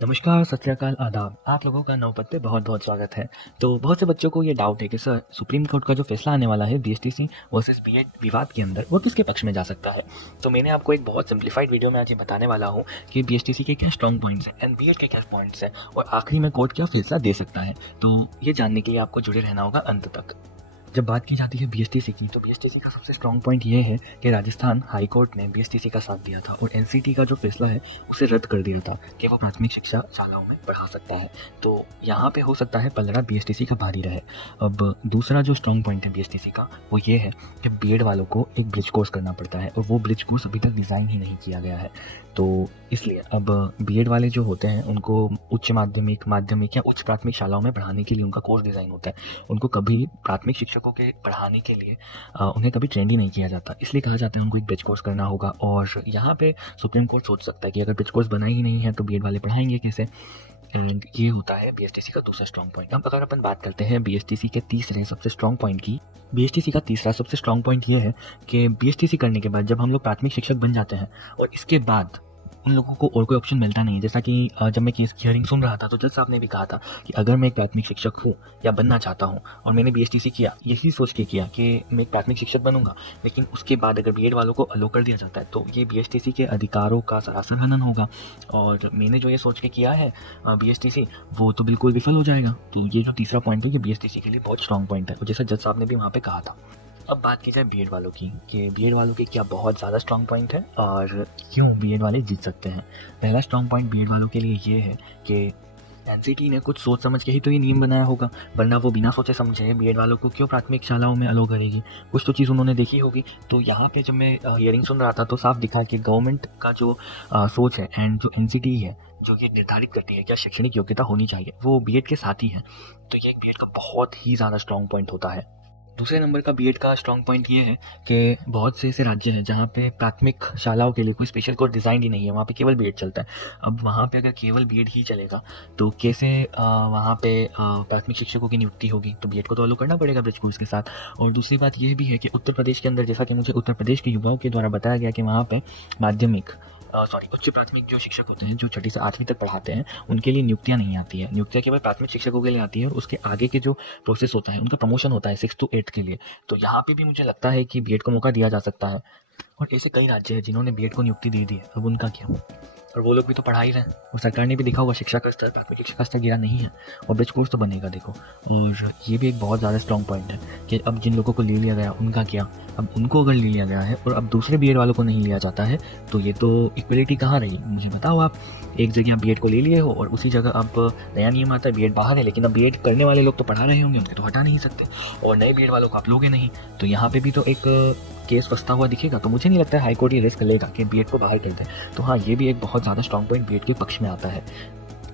नमस्कार, सत श्री अकाल, आदाब। आप लोगों का नवपत पे बहुत-बहुत स्वागत है। तो बहुत से बच्चों को ये डाउट है कि सर सुप्रीम कोर्ट का जो फैसला आने वाला है बीएसटीसी वर्सेस बीएड विवाद के अंदर, वो किसके पक्ष में जा सकता है? तो मैंने आपको एक बहुत सिंप्लीफाइड वीडियो में आज ये बताने वाला हूँ कि बीएसटीसी के क्या स्ट्रॉन्ग पॉइंट्स हैं एंड बीएड के क्या पॉइंट्स हैं और आखिरी में कोर्ट क्या फैसला दे सकता है। तो ये जानने के लिए आपको जुड़े रहना होगा अंत तक। जब बात की जाती है बीएसटीसी की, तो बीएसटीसी का सबसे स्ट्रॉन्ग पॉइंट ये है कि राजस्थान हाई कोर्ट ने बीएसटीसी का साथ दिया था और एनसीटी का जो फैसला है उसे रद्द कर दिया था कि वो प्राथमिक शिक्षा शालाओं में पढ़ा सकता है। तो यहाँ पे हो सकता है पलड़ा बीएसटीसी का भारी रहे। अब दूसरा जो स्ट्रॉन्ग पॉइंट है बीएसटीसी का वो ये है कि बीएड वालों को एक ब्रिज कोर्स करना पड़ता है और वो ब्रिज कोर्स अभी तक डिज़ाइन ही नहीं किया गया है। तो इसलिए अब बीएड वाले जो होते हैं उनको उच्च माध्यमिक या उच्च प्राथमिक शालाओं में पढ़ाने के लिए उनका कोर्स डिज़ाइन होता है। उनको कभी प्राथमिक शिक्षकों के पढ़ाने के लिए उन्हें कभी ट्रेंड ही नहीं किया जाता, इसलिए कहा जाता है उनको एक ब्रिज कोर्स करना होगा। और यहाँ पे सुप्रीम कोर्ट सोच सकता है कि अगर ब्रिज कोर्स बना ही नहीं है तो बीएड वाले पढ़ाएंगे कैसे। एंड ये होता है बीएसटीसी का दूसरा स्ट्रॉन्ग पॉइंट। अब अगर अपन बात करते हैं बीएसटीसी के तीसरे सबसे स्ट्रॉन्ग पॉइंट की, बीएसटीसी का तीसरा सबसे स्ट्रॉन्ग पॉइंट ये है कि बीएसटीसी करने के बाद जब हम लोग प्राथमिक शिक्षक बन जाते हैं और इसके बाद उन लोगों को और कोई ऑप्शन मिलता नहीं है। जैसा कि जब मैं केस हियरिंग सुन रहा था तो जज साहब ने भी कहा था कि अगर मैं एक प्राथमिक शिक्षक हूँ या बनना चाहता हूँ और मैंने बीएसटीसी किया, यही सोच के किया कि मैं एक प्राथमिक शिक्षक बनूंगा, लेकिन उसके बाद अगर बीएड वालों को अलो कर दिया जाता है तो ये बीएसटीसी के अधिकारों का सरासर हनन होगा और मैंने जो ये सोच के किया है बीएसटीसी, वो तो बिल्कुल विफल हो जाएगा। तो ये जो तीसरा पॉइंट है ये बीएसटीसी के लिए बहुत स्ट्रॉन्ग पॉइंट है, जैसा जज साहब ने भी वहाँ पे कहा था। अब बात की जाए बीएड वालों की कि बीएड वालों के क्या बहुत ज़्यादा स्ट्रॉन्ग पॉइंट है और क्यों बीएड वाले जीत सकते हैं। पहला स्ट्रॉन्ग पॉइंट बीएड वालों के लिए ये है कि एनसीटी ने कुछ सोच समझ के ही तो ये नियम बनाया होगा, वरना वो बिना सोचे समझे बीएड वालों को क्यों प्राथमिक शालाओं में अलो करेगी। कुछ तो चीज़ उन्होंने देखी होगी। तो यहाँ पे जब मैं हियरिंग सुन रहा था तो साफ दिखा कि गवर्नमेंट का जो सोच है एंड जो एनसीटी है जो ये निर्धारित करती है क्या शैक्षणिक योग्यता होनी चाहिए, वो बीएड के साथ ही है। तो ये बीएड का बहुत ही ज़्यादा स्ट्रॉन्ग पॉइंट होता है। दूसरे नंबर का बीएड का स्ट्रॉन्ग पॉइंट ये है कि बहुत से ऐसे राज्य हैं जहाँ पे प्राथमिक शालाओं के लिए कोई स्पेशल कोर्स डिज़ाइन ही नहीं है, वहाँ पे केवल बीएड चलता है। अब वहाँ पे अगर केवल बीएड ही चलेगा तो कैसे वहाँ पे प्राथमिक शिक्षकों की नियुक्ति होगी। तो बीएड को तो अलो करना पड़ेगा ब्रिज कोर्स के साथ। और दूसरी बात यह भी है कि उत्तर प्रदेश के अंदर, जैसा कि मुझे उत्तर प्रदेश के युवाओं के द्वारा बताया गया कि वहाँ पे उच्च प्राथमिक जो शिक्षक होते हैं जो 6ठी से 8वीं तक पढ़ाते हैं उनके लिए नियुक्तियां नहीं आती है। नियुक्तियां केवल प्राथमिक शिक्षकों के लिए आती है और उसके आगे के जो प्रोसेस होता है उनका प्रमोशन होता है 6 to 8 के लिए। तो यहाँ पे भी मुझे लगता है कि बीएड को मौका दिया जा सकता है। और ऐसे कई राज्य हैं जिन्होंने बीएड को नियुक्ति दे दी है, अब उनका क्या। और वो लोग भी तो पढ़ा ही रहे हैं और सरकार ने भी देखा होगा शिक्षा का स्तर, प्राथमिक शिक्षा का स्तर गिरा नहीं है और ब्रिज कोर्स तो बनेगा देखो। और ये भी एक बहुत ज़्यादा स्ट्रॉन्ग पॉइंट है कि अब जिन लोगों को ले लिया गया उनका क्या। अब उनको अगर ले लिया गया है और अब दूसरे बीएड वालों को नहीं लिया जाता है तो ये तो इक्वलिटी कहाँ रही, मुझे बताओ। आप एक जगह बीएड को ले लिए हो और उसी जगह अब नया नियम आता है बीएड बाहर है, लेकिन अब बीएड करने वाले लोग तो पढ़ा रहे होंगे, उनके तो हटा नहीं सकते और नए बीएड वालों को आप लोगे नहीं। तो यहाँ पे भी तो एक केस फंसता हुआ दिखेगा। तो मुझे नहीं लगता है हाई कोर्ट ये रिस्क लेगा कि बीएड को बाहर कर दे। तो हाँ, ये भी एक बहुत ज़्यादा स्ट्रॉन्ग पॉइंट बीएड के पक्ष में आता है।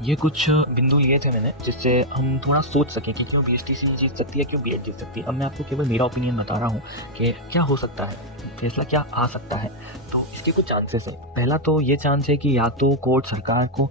ये कुछ बिंदु लिए थे मैंने जिससे हम थोड़ा सोच सकें कि क्यों बीएसटीसी जीत सकती है, क्यों बीएड जीत सकती है। अब मैं आपको केवल मेरा ओपिनियन बता रहा हूँ कि क्या हो सकता है, फैसला क्या आ सकता है। तो इसके कुछ चांसेस है। पहला तो ये चांस है कि या तो कोर्ट सरकार को,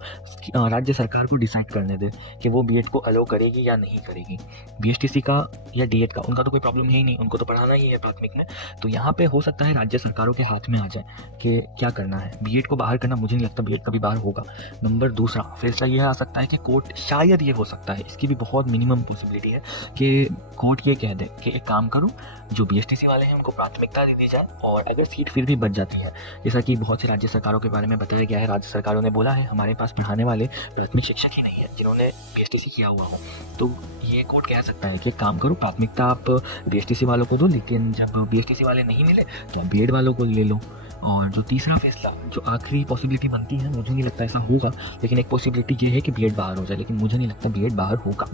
राज्य सरकार को डिसाइड करने दे कि वो बीएड को अलो करेगी या नहीं करेगी। बीएसटीसी का या डीएड का उनका तो कोई प्रॉब्लम है ही नहीं, उनको तो पढ़ाना ही है प्राथमिक में। तो यहाँ पे हो सकता है राज्य सरकारों के हाथ में आ जाए कि क्या करना है। बीएड को बाहर करना, मुझे नहीं लगता बीएड कभी बाहर होगा। नंबर दूसरा फैसला यह आ सकता है कि कोर्ट, शायद ये हो सकता है, इसकी भी बहुत मिनिमम पॉसिबिलिटी है कि कोर्ट ये कह दे कि एक काम करो, जो बीएसटीसी वाले हैं उनको प्राथमिकता दे दी जाए और अगर सीट फिर भी बच जाती है, जैसा कि बहुत सी राज्य सरकारों के बारे में बताया गया है, राज्य सरकारों ने बोला है हमारे पास पढ़ाने वाले प्राथमिक शिक्षक ही नहीं है जिन्होंने बीएसटीसी किया हुआ हो, तो ये कोर्ट कह सकता है कि एक काम करो, प्राथमिकता आप बीएसटीसी वालों को दो, लेकिन जब बीएसटीसी वाले नहीं मिले तो आप बीएड वालों को ले लो। और जो तीसरा फैसला, जो आखिरी पॉसिबिलिटी बनती है, मुझे नहीं लगता ऐसा होगा, लेकिन एक पॉसिबिलिटी ये है कि बीएड बाहर हो जाए, लेकिन मुझे नहीं लगता बीएड बाहर होगा।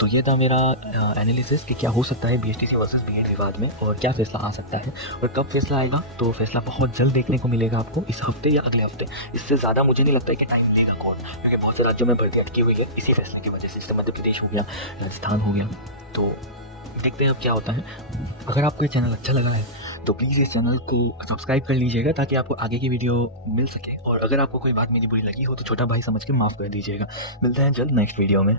तो ये था मेरा एनालिसिस कि क्या हो सकता है बीएसटीसी वर्सेस बीएड विवाद में और क्या फैसला आ सकता है और कब फैसला आएगा। तो फैसला बहुत जल्द देखने को मिलेगा आपको, इस हफ्ते या अगले हफ्ते। इससे ज़्यादा मुझे नहीं लगता है कि टाइम लेगा कोर्ट, क्योंकि बहुत से राज्यों में भर्ती अटकी हुई है इसी फैसले की वजह से, जैसे मध्य प्रदेश हो गया, राजस्थान हो गया। तो देखते हैं अब क्या होता है। अगर आपको ये चैनल अच्छा लगा है तो प्लीज़ इस चैनल को सब्सक्राइब कर लीजिएगा ताकि आपको आगे की वीडियो मिल सके। और अगर आपको कोई बात मेरी बुरी लगी हो तो छोटा भाई समझ के माफ़ कर दीजिएगा। मिलते हैं जल्द नेक्स्ट वीडियो में।